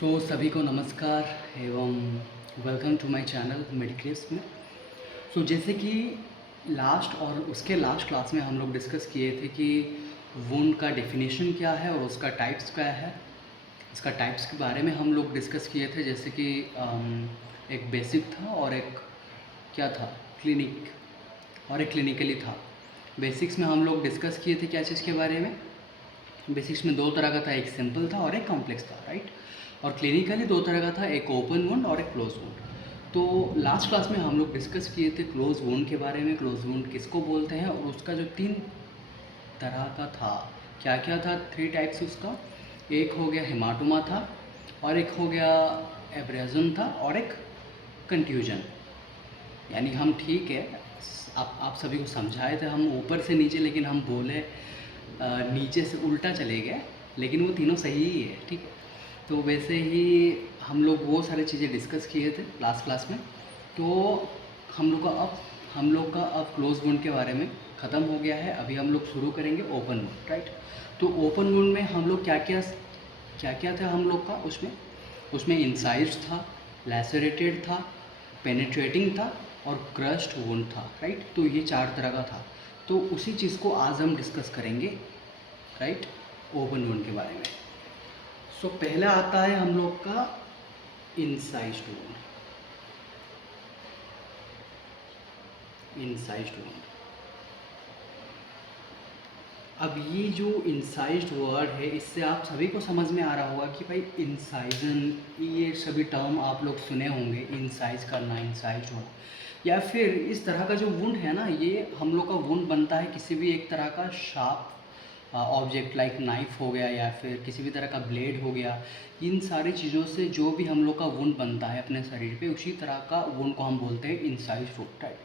सभी को नमस्कार एवं वेलकम टू माय चैनल मेडिक्रेस में। जैसे कि लास्ट और उसके लास्ट क्लास में हम लोग डिस्कस किए थे कि वुंड का डेफिनेशन क्या है और उसका टाइप्स क्या है। इसका टाइप्स के बारे में हम लोग डिस्कस किए थे, जैसे कि एक बेसिक था और एक क्या था, क्लिनिक, और एक क्लिनिकली था। बेसिक्स में हम लोग डिस्कस किए थे क्या चीज़ के बारे में। बेसिक्स में दो तरह का था, एक सिंपल था और एक कॉम्प्लेक्स था, राइट। और क्लिनिकली दो तरह का था, एक ओपन वुंड और एक क्लोज वुंड। तो लास्ट क्लास में हम लोग डिस्कस किए थे क्लोज वुंड के बारे में, क्लोज वुंड किसको बोलते हैं और उसका जो तीन तरह का था, क्या क्या था, थ्री टाइप्स उसका। एक हो गया हेमाटोमा था, और एक हो गया एब्रेजन था, और एक कंट्यूजन। यानी हम ठीक है, आप सभी को समझाए थे हम ऊपर से नीचे, लेकिन हम बोले नीचे से उल्टा चले गए, लेकिन वो तीनों सही ही है, ठीक है। तो वैसे ही हम लोग वो सारी चीज़ें डिस्कस किए थे लास्ट क्लास में। तो हम लोग का अब क्लोज वुंड के बारे में ख़त्म हो गया है। अभी हम लोग शुरू करेंगे ओपन वुंड, राइट। तो ओपन वुंड में हम लोग क्या क्या था हम लोग का उसमें इंसाइज था, लैसरेटेड था, पेनिट्रेटिंग था और क्रस्ट वुंड था, राइट। तो ये चार तरह का था। तो उसी चीज़ को आज हम डिस्कस करेंगे, राइट, ओपन वुंड के बारे में। पहला आता है हम लोग का इंसाइज्ड वुंड। अब ये जो इंसाइज्ड वर्ड है, इससे आप सभी को समझ में आ रहा होगा कि भाई इंसाइजन, ये सभी टर्म आप लोग सुने होंगे, इंसाइज करना, इंसाइज्ड होना। या फिर इस तरह का जो वुंड है ना, ये हम लोग का वुंड बनता है किसी भी एक तरह का शार्प ऑब्जेक्ट, लाइक नाइफ हो गया या फिर किसी भी तरह का ब्लेड हो गया। इन सारी चीज़ों से जो भी हम लोग का वुंड बनता है अपने शरीर पे, उसी तरह का वुंड को हम बोलते हैं इंसाइज्ड वुंड, राइट।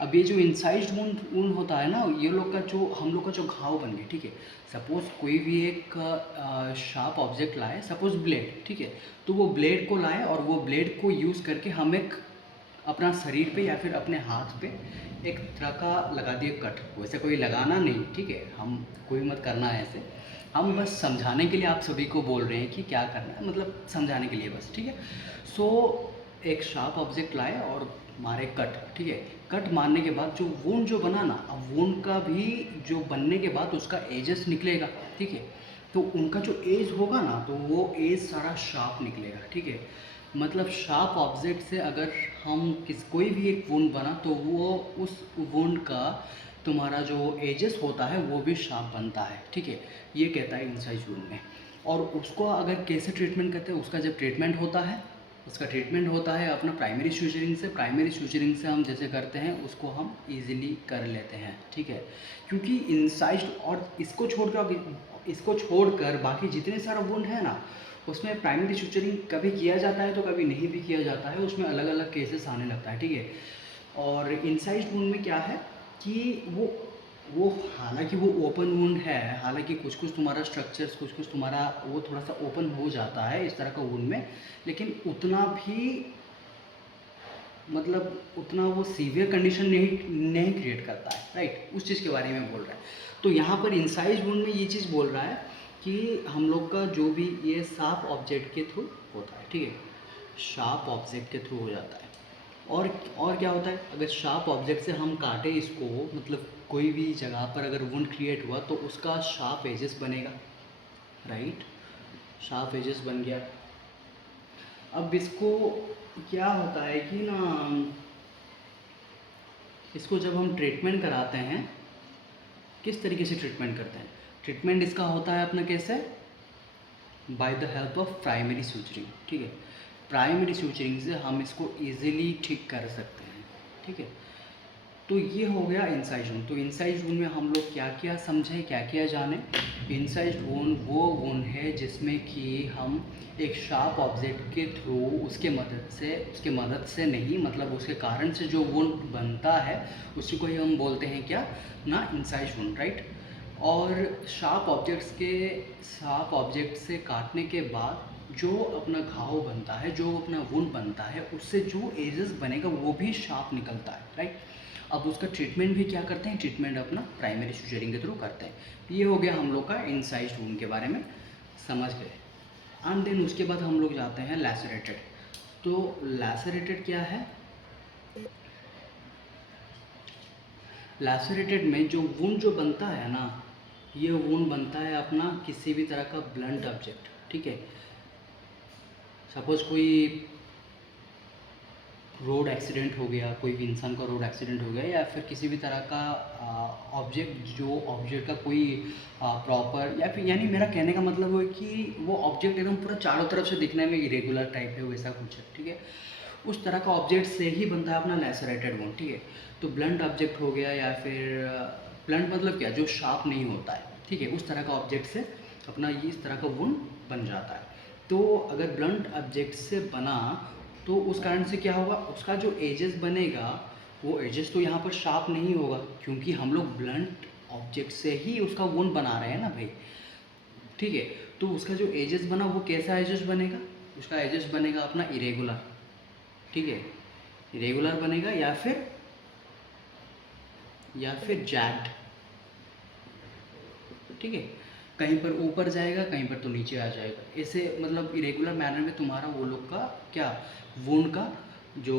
अब ये जो इंसाइज्ड वुंड होता है ना, ये लोग का जो हम लोग का जो घाव बन गए, ठीक है। सपोज़ कोई भी एक शार्प ऑब्जेक्ट लाए, सपोज़ ब्लेड, ठीक है। तो वो ब्लेड को लाए और वो ब्लेड को यूज़ करके हम एक अपना शरीर पे या फिर अपने हाथ पे एक तरह का लगा दिए कट। वैसे कोई लगाना नहीं, ठीक है, हम कोई मत करना है ऐसे। हम बस समझाने के लिए आप सभी को बोल रहे हैं कि क्या करना है, मतलब समझाने के लिए बस, ठीक है। सो एक शार्प ऑब्जेक्ट लाए और मारे कट, ठीक है। कट मारने के बाद जो वुंड जो बना ना, अब वुंड का भी जो बनने के बाद उसका एजेस निकलेगा, ठीक है। तो उनका जो एज होगा ना, तो वो एज सारा शार्प निकलेगा, ठीक है। मतलब शार्प ऑब्जेक्ट से अगर हम कोई भी एक वुंड बना, तो वो उस वुंड का तुम्हारा जो एजेस होता है वो भी शार्प बनता है, ठीक है। ये कहता है इंसाइज वुंड में। और उसको अगर कैसे ट्रीटमेंट करते हैं, उसका ट्रीटमेंट होता है अपना प्राइमरी सूचरिंग से। प्राइमरी सूचरिंग से हम जैसे करते हैं उसको हम इजीली कर लेते हैं, ठीक है। क्योंकि इंसाइज्ड और इसको छोड़कर बाकी जितने सारे वुंड है ना, उसमें प्राइमरी सूचरिंग कभी किया जाता है तो कभी नहीं भी किया जाता है, उसमें अलग अलग केसेस आने लगता है, ठीक है। और इंसाइज्ड वुंड में क्या है कि वो हालांकि वो ओपन वुंड है, हालांकि कुछ कुछ तुम्हारा स्ट्रक्चर्स, कुछ कुछ तुम्हारा वो थोड़ा सा ओपन हो जाता है इस तरह का वुंड में, लेकिन उतना भी, मतलब उतना वो सीवियर कंडीशन नहीं क्रिएट करता है, राइट। उस चीज़ के बारे में बोल रहा है। तो यहाँ पर इंसाइज वुंड में ये चीज़ बोल रहा है कि हम लोग का जो भी ये शार्प ऑब्जेक्ट के थ्रू होता है, ठीक है, शार्प ऑब्जेक्ट के थ्रू हो जाता है। और क्या होता है, अगर शार्प ऑब्जेक्ट से हम काटे इसको, मतलब कोई भी जगह पर अगर वुंड क्रिएट हुआ तो उसका शार्प एजेस बनेगा, राइट, शार्प एजेस बन गया। अब इसको क्या होता है कि ना, इसको जब हम ट्रीटमेंट कराते हैं, किस तरीके से ट्रीटमेंट करते हैं, ट्रीटमेंट इसका होता है अपना कैसे, by the help of primary suturing, ठीक है। प्राइमरी सूचरिंग से हम इसको इजीली ठीक कर सकते हैं, ठीक है। तो ये हो गया इंसाइज वुंड। तो इंसाइज वुंड में हम लोग क्या क्या समझें, क्या क्या जाने। इंसाइज वुंड वो वुंड है जिसमें कि हम एक शार्प ऑब्जेक्ट के थ्रू उसके मदद से नहीं, मतलब उसके कारण से जो वुंड बनता है उसी को ही हम बोलते हैं क्या ना, इंसाइज वुंड, राइट। और शार्प ऑब्जेक्ट से काटने के बाद जो अपना घाव बनता है, जो अपना वुंड बनता है, उससे जो एजेस बनेगा वो भी शार्प निकलता है, राइट। अब उसका ट्रीटमेंट भी क्या करते हैं, ट्रीटमेंट अपना प्राइमरी सूचरिंग के थ्रू करते हैं। ये हो गया हम लोग का इंसाइज्ड वुंड के बारे में, समझ गए। एंड देन उसके बाद हम लोग जाते हैं लैसरेटेड। तो लैसरेटेड क्या है? लैसरेटेड में जो वुंड जो बनता है ना, ये वुंड बनता है अपना किसी भी तरह का ब्लंट ऑब्जेक्ट, ठीक है। सपोज कोई रोड एक्सीडेंट हो गया, कोई भी इंसान का रोड एक्सीडेंट हो गया, या फिर किसी भी तरह का ऑब्जेक्ट, जो ऑब्जेक्ट का कोई प्रॉपर, या फिर यानी मेरा कहने का मतलब है कि वो ऑब्जेक्ट एकदम पूरा चारों तरफ से दिखने में इरेगुलर टाइप है, वैसा कुछ है, ठीक है। उस तरह का ऑब्जेक्ट से ही बनता है अपना लैसरेटेड वुंड, ठीक है। तो ब्लंट ऑब्जेक्ट हो गया, या फिर ब्लंट मतलब क्या, जो शार्प नहीं होता है, ठीक है, उस तरह का ऑब्जेक्ट से अपना ये इस तरह का वुंड बन जाता है। तो अगर ब्लंट ऑब्जेक्ट से बना तो उस कारण से क्या होगा, उसका जो एजेस बनेगा, वो एजेस तो यहाँ पर शार्प नहीं होगा, क्योंकि हम लोग ब्लंट ऑब्जेक्ट से ही उसका वुंड बना रहे हैं ना भाई, ठीक है। तो उसका जो एजेस बना वो कैसा एजेस बनेगा, उसका एजेस बनेगा अपना इरेगुलर, ठीक है, इरेगुलर बनेगा, या फिर जैक्ड, ठीक है। कहीं पर ऊपर जाएगा, कहीं पर तो नीचे आ जाएगा, ऐसे मतलब इरेगुलर मैनर में तुम्हारा वो लोग का क्या, वुंड का जो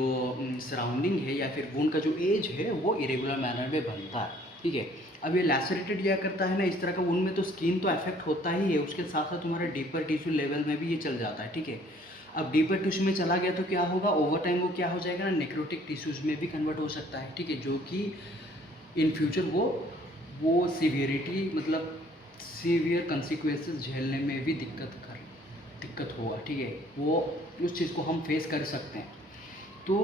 सराउंडिंग है, या फिर वुंड का जो एज है, वो इरेगुलर मैनर में बनता है, ठीक है। अब ये लैसरेटेड क्या करता है ना, इस तरह का वुंड में तो स्किन तो अफेक्ट होता ही है, उसके साथ साथ तुम्हारा डीपर टिश्यू लेवल में भी ये चल जाता है, ठीक है। अब डीपर टिश्यू में चला गया तो क्या होगा, ओवर टाइम वो क्या हो जाएगा ना, नेक्रोटिक टिश्यूज में भी कन्वर्ट हो सकता है, ठीक है, जो कि इन फ्यूचर वो सीवियरिटी मतलब सीवियर कंसिक्वेंसेस झेलने में भी दिक्कत होगा, ठीक है, वो उस चीज़ को हम फेस कर सकते हैं। तो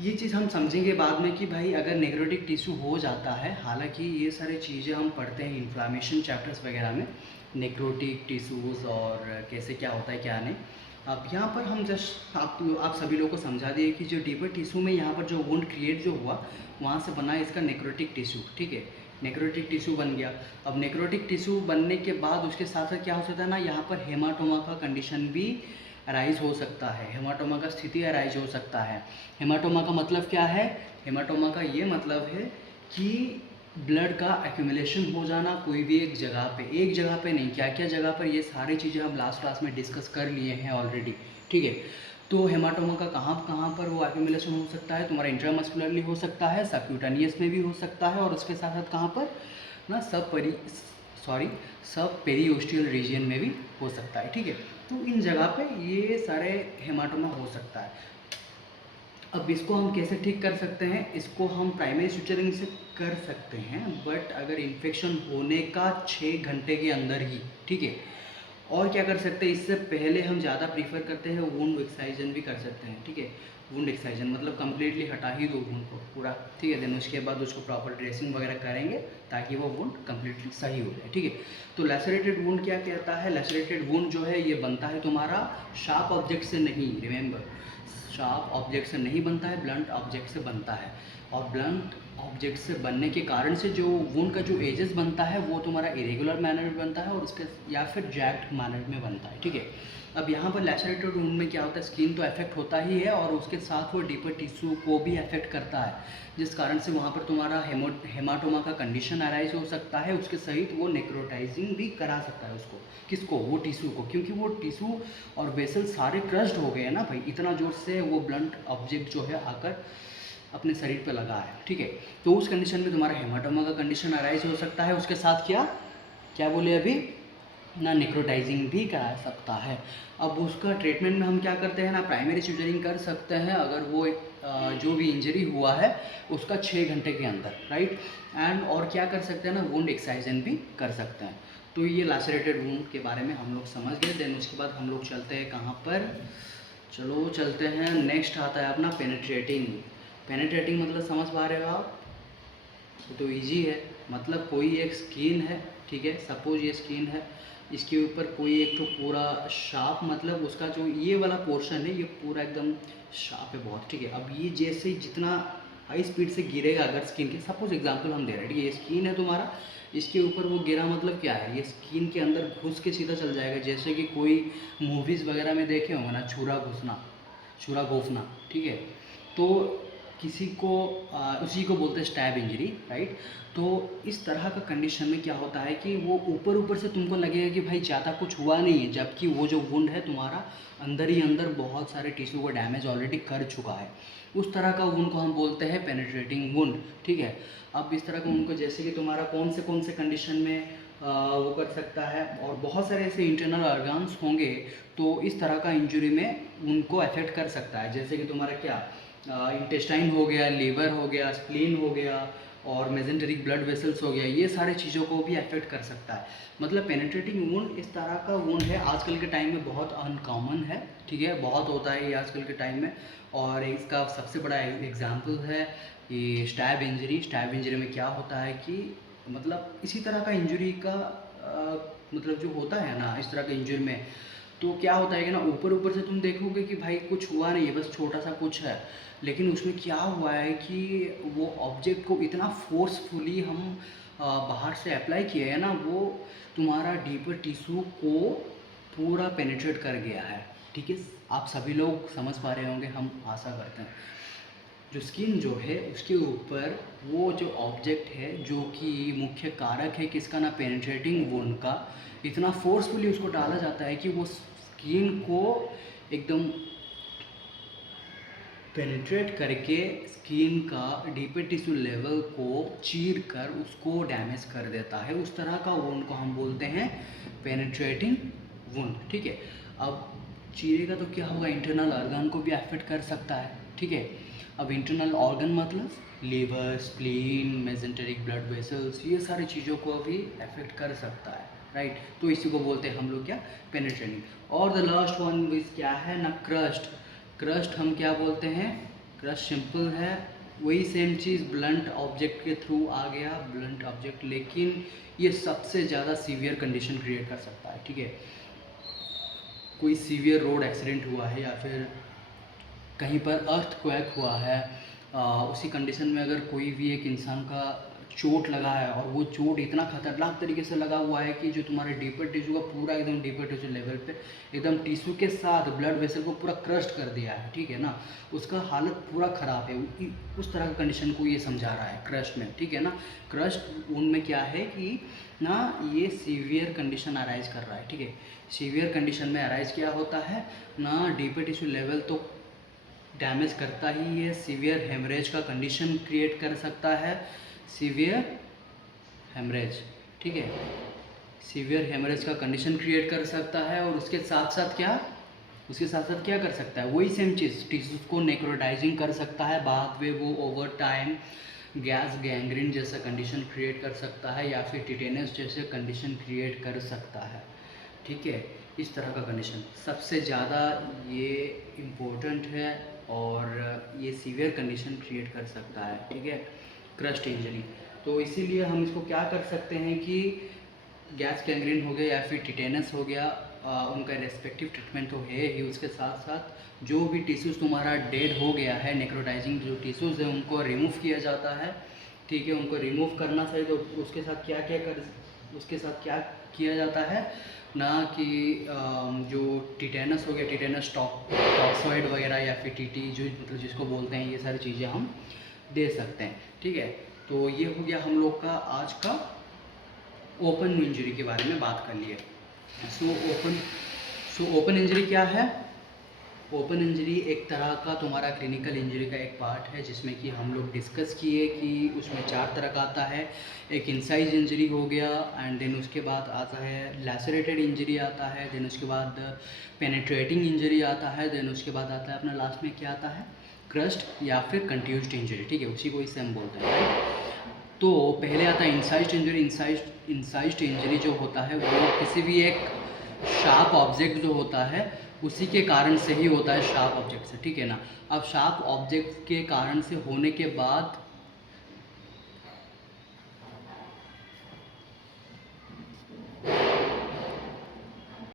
ये चीज़ हम समझेंगे बाद में कि भाई अगर नेक्रोटिक टिश्यू हो जाता है, हालांकि ये सारी चीज़ें हम पढ़ते हैं इन्फ्लामेशन चैप्टर्स वगैरह में, नेक्रोटिक टिश्यूज़ और कैसे क्या होता है क्या नहीं। अब यहाँ पर हम जस्ट आप सभी लोगों को समझा दिए कि जो डीपर टिश्यू में यहाँ पर जो वुंड क्रिएट जो हुआ, वहाँ से बना इसका नेक्रोटिक टिश्यू, ठीक है, नेक्रोटिक टिश्यू बन गया। अब नेक्रोटिक टिश्यू बनने के बाद उसके साथ साथ क्या हो सकता है ना, यहाँ पर हेमाटोमा का कंडीशन भी अराइज हो सकता है, हेमाटोमा का स्थिति अराइज हो सकता है। हेमाटोमा का मतलब क्या है, हेमाटोमा का ये मतलब है कि ब्लड का एक्यूमुलेशन हो जाना कोई भी एक जगह पे नहीं, क्या क्या जगह पर, ये सारी चीज़ें हम लास्ट क्लास में डिस्कस कर लिए हैं ऑलरेडी, ठीक है। तो हेमाटोमा का कहाँ कहाँ पर वो एक्यूमुलेशन हो सकता है, तुम्हारा इंट्रामस्कुलरली हो सकता है, सबक्यूटेनियस में भी हो सकता है, और उसके साथ साथ कहाँ पर ना, सब पेरीओस्टियल रीजन में भी हो सकता है, ठीक है। तो इन जगह पे ये सारे हेमाटोमा हो सकता है। अब इसको हम कैसे ठीक कर सकते हैं, इसको हम प्राइमरी सुचरिंग से कर सकते हैं, बट अगर इन्फेक्शन होने का 6 घंटे के अंदर ही, ठीक है। और क्या कर सकते हैं, इससे पहले हम ज़्यादा प्रीफर करते हैं वुंड एक्साइजन भी कर सकते हैं, ठीक है। वुंड एक्साइजन मतलब कम्प्लीटली हटा ही दो वुंड को पूरा, ठीक है, देन उसके बाद उसको प्रॉपर ड्रेसिंग वगैरह करेंगे ताकि वो वुंड कम्प्लीटली सही हो जाए, ठीक है। तो लैसरेटेड वुंड क्या कहता है, लैसरेटेड वुंड जो है ये बनता है तुम्हारा शार्प ऑब्जेक्ट से नहीं, रिमेंबर, शार्प ऑब्जेक्ट से नहीं बनता है, ब्लंट ऑब्जेक्ट से बनता है। और ब्लंट ऑब्जेक्ट से बनने के कारण से जो वुंड का जो एजेस बनता है वो तुम्हारा इरेगुलर मैनर में बनता है, और उसके या फिर जैक्ड मैनर में बनता है, ठीक है। अब यहाँ पर लैसरेटेड वुंड में क्या होता है, स्किन तो अफेक्ट होता ही है, और उसके साथ वो डीपर टिश्यू को भी अफेक्ट करता है, जिस कारण से वहाँ पर तुम्हारा हेमाटोमा का कंडीशन अराइज हो सकता है, उसके सहित वो नेक्रोटाइजिंग भी करा सकता है उसको, किसको, वो टिश्यू को, क्योंकि वो टिश्यू और वेसल सारे क्रश्ड हो गए हैं ना भाई, इतना जोर से वो ब्लंट ऑब्जेक्ट जो है आकर अपने शरीर पे लगा है, ठीक है। तो उस कंडीशन में तुम्हारा हेमाटोमा का कंडीशन अराइज हो सकता है, उसके साथ क्या क्या बोले अभी ना, नेक्रोटाइजिंग भी करा सकता है। अब उसका ट्रीटमेंट में हम क्या करते हैं ना, प्राइमरी सीजरिंग कर सकते हैं अगर वो जो भी इंजरी हुआ है उसका 6 घंटे के अंदर, राइट। एंड और क्या कर सकते हैं ना, वुंड एक्साइजन भी कर सकते हैं। तो ये लैसरेटेड वुंड के बारे में हम लोग समझ गए। देन उसके बाद हम लोग चलते हैं कहाँ पर, चलो चलते हैं, नेक्स्ट आता है अपना पेनेट्रेटिंग। पेनेट्रेटिंग मतलब समझ पा रहे हो आप, तो इजी है, मतलब कोई एक स्किन है, ठीक है, सपोज ये स्किन है, इसके ऊपर कोई एक तो पूरा शार्प, मतलब उसका जो ये वाला पोर्शन है ये पूरा एकदम शार्प है बहुत, ठीक है। अब ये जैसे जितना हाई स्पीड से गिरेगा अगर स्किन के, सपोज एग्जांपल हम दे रहे हैं, ठीक है, ये स्किन है तुम्हारा, इसके ऊपर वो गिरा मतलब क्या है, ये स्किन के अंदर घुस के सीधा चल जाएगा, जैसे कि कोई मूवीज़ वगैरह में देखे होंगे ना, छुरा घुसना, छुरा घोंफना, ठीक है। तो किसी को उसी को बोलते हैं स्टैब इंजरी, राइट। तो इस तरह का कंडीशन में क्या होता है कि वो ऊपर ऊपर से तुमको लगेगा कि भाई ज़्यादा कुछ हुआ नहीं है, जबकि वो जो वुंड है तुम्हारा अंदर ही अंदर बहुत सारे टिश्यू को डैमेज ऑलरेडी कर चुका है। उस तरह का वुंड को हम बोलते हैं पेनिट्रेटिंग वुंड, ठीक है। अब इस तरह का वुंड को जैसे कि तुम्हारा कौन से कंडीशन में वो कर सकता है, और बहुत सारे ऐसे इंटरनल ऑर्गन्स होंगे तो इस तरह का इंजरी में उनको अफेक्ट कर सकता है। जैसे कि तुम्हारा क्या इंटेस्टाइन हो गया, लीवर हो गया, स्प्लीन हो गया और मेजेंटेरिक ब्लड वेसल्स हो गया, ये सारे चीज़ों को भी अफेक्ट कर सकता है। मतलब पेनिट्रेटिंग वुंड इस तरह का वुंड है, आजकल के टाइम में बहुत अनकॉमन है, ठीक है, बहुत होता है ये आजकल के टाइम में। और इसका सबसे बड़ा एग्जाम्पल है ये स्टैब इंजरी। स्टैब इंजरी में क्या होता है कि मतलब इसी तरह का इंजरी का मतलब जो होता है ना इस तरह के इंजरी में, तो क्या होता है कि ना ऊपर ऊपर से तुम देखोगे कि भाई कुछ हुआ नहीं है, बस छोटा सा कुछ है, लेकिन उसमें क्या हुआ है कि वो ऑब्जेक्ट को इतना फोर्सफुली हम बाहर से अप्लाई किए है ना, वो तुम्हारा डीपर टिश्यू को पूरा पेनिट्रेट कर गया है, ठीक है। आप सभी लोग समझ पा रहे होंगे, हम आशा करते हैं। जो स्किन जो है उसके ऊपर वो जो ऑब्जेक्ट है जो कि मुख्य कारक है किसका ना पेनिट्रेटिंग वुंड का, इतना फोर्सफुली उसको डाला जाता है कि वो स्किन को एकदम पेनिट्रेट करके स्किन का डीपर टिश्यू लेवल को चीर कर उसको डैमेज कर देता है। उस तरह का वुंड को हम बोलते हैं पेनिट्रेटिंग वुंड, ठीक है। अब चीरेगा तो क्या होगा, इंटरनल ऑर्गन को भी अफेक्ट कर सकता है, ठीक है। अब इंटरनल ऑर्गन मतलब liver, spleen, mesenteric blood vessels, ये सारी चीज़ों को भी अफेक्ट कर सकता है, राइट। तो इसी को बोलते हैं हम लोग क्या, पेनिट्रेटिंग। और द लास्ट वन विच क्या है ना, क्रस्ट। क्रस्ट हम क्या बोलते हैं, क्रस्ट सिंपल है, वही सेम चीज़ ब्लंट ऑब्जेक्ट के थ्रू आ गया, ब्लंट ऑब्जेक्ट, लेकिन ये सबसे ज़्यादा सीवियर कंडीशन क्रिएट कर सकता है, ठीक है। कोई सीवियर रोड एक्सीडेंट हुआ है या फिर कहीं पर अर्थक्वेक हुआ है, उसी कंडीशन में अगर कोई भी एक इंसान का चोट लगा है और वो चोट इतना खतरनाक तरीके से लगा हुआ है कि जो तुम्हारे डीपर टिश्यू का पूरा एकदम डीपर टिश्यू लेवल पे एकदम टिश्यू के साथ ब्लड वेसल को पूरा क्रस्ट कर दिया है, ठीक है ना, उसका हालत पूरा ख़राब है, उस तरह का कंडीशन को ये समझा रहा है क्रस्ट में, ठीक है ना। क्रस्ट उनमें क्या है कि ना ये सीवियर कंडीशन अराइज कर रहा है, ठीक है। सीवियर कंडीशन में अराइज क्या होता है ना, डीपर टिश्यू लेवल तो डैमेज करता ही है, सीवियर हेमरेज का कंडीशन क्रिएट कर सकता है, सीवियर हेमरेज, ठीक है, सीवियर हेमरेज का कंडीशन क्रिएट कर सकता है। और उसके साथ साथ क्या कर सकता है, वही सेम चीज़ टिश्यूज को नेक्रोटाइजिंग कर सकता है, बाद में वो ओवर टाइम गैस गैंग्रीन जैसा कंडीशन क्रिएट कर सकता है या फिर टिटेनस जैसे कंडीशन क्रिएट कर सकता है, ठीक है। इस तरह का कंडीशन सबसे ज़्यादा ये इम्पोर्टेंट है और ये सीवियर कंडीशन क्रिएट कर सकता है, ठीक है, क्रस्ट इंजरी। तो इसीलिए हम इसको क्या कर सकते हैं कि गैस गैंग्रीन हो गया या फिर टिटेनस हो गया, उनका रेस्पेक्टिव ट्रीटमेंट तो है ही, उसके साथ साथ जो भी टिश्यूज़ तुम्हारा डेड हो गया है, नेक्रोटाइजिंग जो टिश्यूज़ है उनको रिमूव किया जाता है, ठीक है। उनको रिमूव करना चाहिए तो उसके साथ क्या किया जाता है ना कि जो टिटेनस हो गया, टिटेनस टॉक्सॉइड वगैरह या फिर टीटी जो मतलब जिसको बोलते हैं, ये सारी चीज़ें हम दे सकते हैं, ठीक है। तो ये हो गया हम लोग का आज का ओपन इंजरी के बारे में बात कर लिए। सो ओपन इंजरी क्या है, ओपन इंजरी एक तरह का तुम्हारा क्लिनिकल इंजरी का एक पार्ट है जिसमें कि हम लोग डिस्कस किए कि उसमें 4 तरह का आता है। एक इंसाइज इंजरी हो गया, एंड देन उसके बाद आता है लैसरेटेड इंजरी आता है, देन उसके बाद पेनिट्रेटिंग इंजरी आता है, देन उसके बाद आता है अपना लास्ट में क्या आता है, क्रस्ट या फिर कंट्यूज्ड इंजरी, ठीक है, उसी को इससे हम बोलते हैं, राइट। तो पहले आता है इंसाइज्ड इंजरी। इंसाइज्ड इंजरी जो होता है वो किसी भी एक शार्प ऑब्जेक्ट जो होता है उसी के कारण से ही होता है, शार्प ऑब्जेक्ट से, ठीक है ना। अब शार्प ऑब्जेक्ट के कारण से होने के बाद